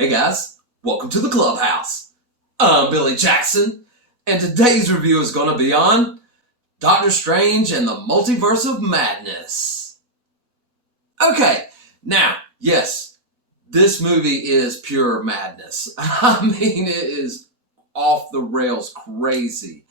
Hey guys, welcome to the clubhouse. I'm Billy Jackson, and today's review is going to be on Doctor Strange and the Multiverse of Madness. Okay, now, yes, this movie is pure madness. I mean, it is off the rails crazy.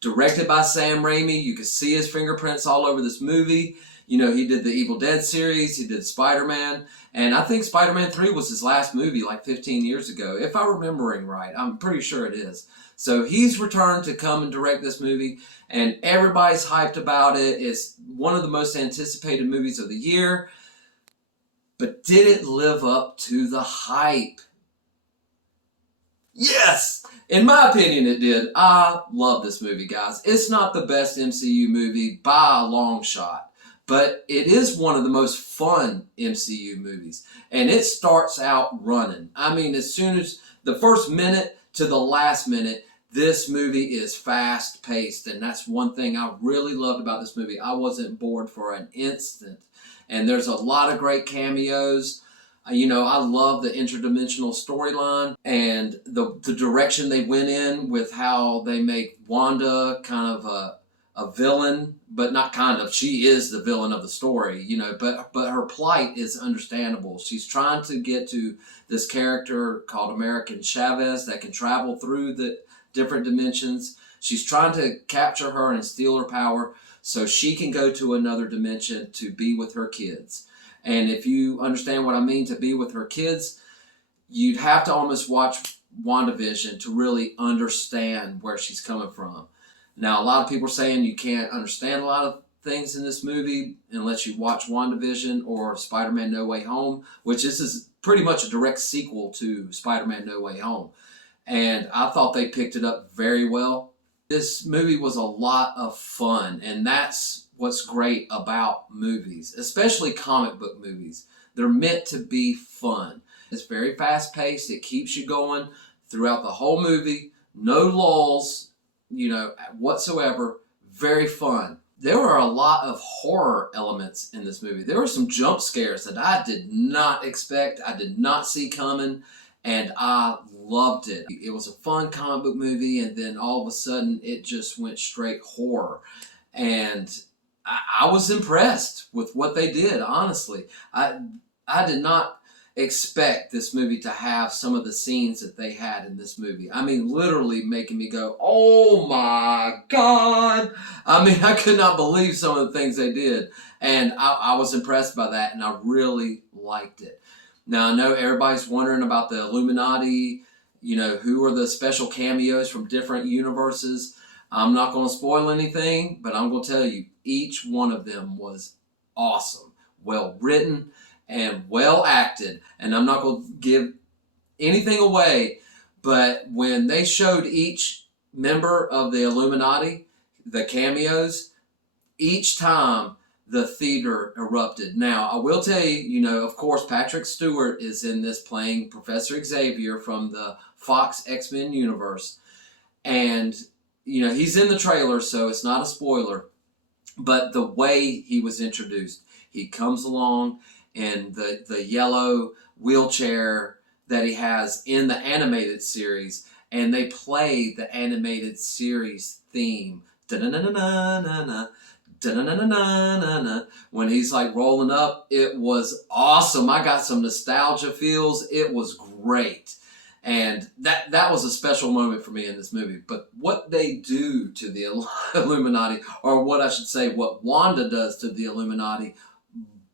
Directed by Sam Raimi, you can see his fingerprints all over this movie. You know, he did the Evil Dead series, he did Spider-Man, and I think Spider-Man 3 was his last movie like 15 years ago, if I'm remembering right. I'm pretty sure it is. So he's returned to come and direct this movie, and everybody's hyped about it. It's one of the most anticipated movies of the year, but did it live up to the hype? Yes! In my opinion, it did. I love this movie, guys. It's not the best MCU movie by a long shot, but it is one of the most fun MCU movies. And it starts out running. I mean, as soon as the first minute to the last minute, this movie is fast-paced. And that's one thing I really loved about this movie. I wasn't bored for an instant. And there's a lot of great cameos. You know, I love the interdimensional storyline and the direction they went in with how they make Wanda kind of a villain, but not kind of. She is the villain of the story, you know, but her plight is understandable. She's trying to get to this character called American Chavez that can travel through the different dimensions. She's trying to capture her and steal her power so she can go to another dimension to be with her kids. And if you understand what I mean to be with her kids, you'd have to almost watch WandaVision to really understand where she's coming from. Now, a lot of people are saying you can't understand a lot of things in this movie unless you watch WandaVision or Spider-Man No Way Home, which this is pretty much a direct sequel to Spider-Man No Way Home. And I thought they picked it up very well. This movie was a lot of fun, and that's what's great about movies, especially comic book movies. They're meant to be fun. It's very fast-paced. It keeps you going throughout the whole movie. No lulls, you know, whatsoever. Very fun. There were a lot of horror elements in this movie. There were some jump scares that I did not expect. I did not see coming, and I loved it. It was a fun comic book movie, and then all of a sudden, it just went straight horror. And I was impressed with what they did, honestly. I did not expect this movie to have some of the scenes that they had in this movie. I mean, literally making me go, oh my God. I mean, I could not believe some of the things they did. And I was impressed by that, and I really liked it. Now, I know everybody's wondering about the Illuminati, you know, who are the special cameos from different universes. I'm not going to spoil anything, but I'm going to tell you, each one of them was awesome, well written, and well acted. And I'm not going to give anything away, but when they showed each member of the Illuminati, the cameos, each time the theater erupted. Now, I will tell you, you know, of course, Patrick Stewart is in this playing Professor Xavier from the Fox X-Men universe. And you know, he's in the trailer, so it's not a spoiler. But the way he was introduced, he comes along in the yellow wheelchair that he has in the animated series, and they play the animated series theme. Da-na-na-na-na-na, da-na-na-na-na-na. When he's like rolling up, it was awesome. I got some nostalgia feels. It was great. And that was a special moment for me in this movie. But what they do to the Illuminati, or what I should say, what Wanda does to the Illuminati,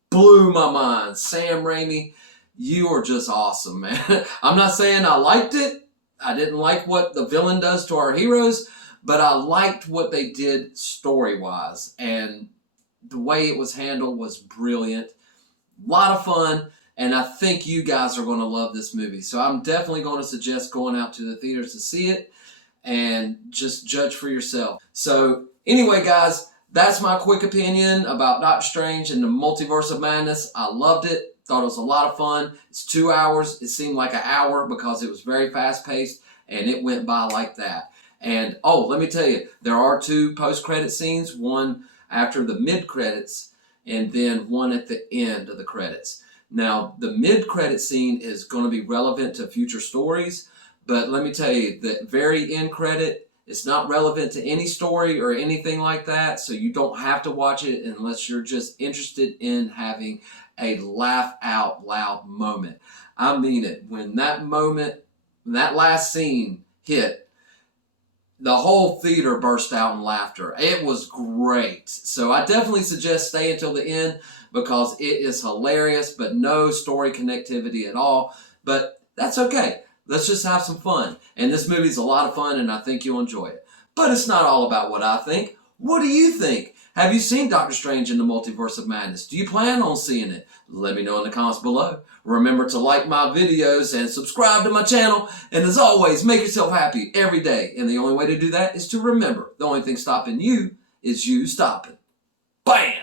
blew my mind. Sam Raimi, you are just awesome, man. I'm not saying I liked it. I didn't like what the villain does to our heroes, but I liked what they did story-wise. And the way it was handled was brilliant. A lot of fun. And I think you guys are going to love this movie. So I'm definitely going to suggest going out to the theaters to see it and just judge for yourself. So anyway, guys, that's my quick opinion about Doctor Strange and the Multiverse of Madness. I loved it. Thought it was a lot of fun. It's 2 hours. It seemed like an hour because it was very fast-paced, and it went by like that. And, oh, let me tell you, there are 2 post-credit scenes, one after the mid-credits and then one at the end of the credits. Now, the mid-credit scene is going to be relevant to future stories, but let me tell you, the very end credit, it's not relevant to any story or anything like that, so you don't have to watch it unless you're just interested in having a laugh out loud moment. I mean it. When that moment, that last scene hit, the whole theater burst out in laughter. It was great. So I definitely suggest stay until the end because it is hilarious, but no story connectivity at all. But that's okay. Let's just have some fun. And this movie's a lot of fun, and I think you'll enjoy it. But it's not all about what I think. What do you think? Have you seen Doctor Strange in the Multiverse of Madness? Do you plan on seeing it? Let me know in the comments below. Remember to like my videos and subscribe to my channel. And as always, make yourself happy every day. And the only way to do that is to remember the only thing stopping you is you stopping. Bam!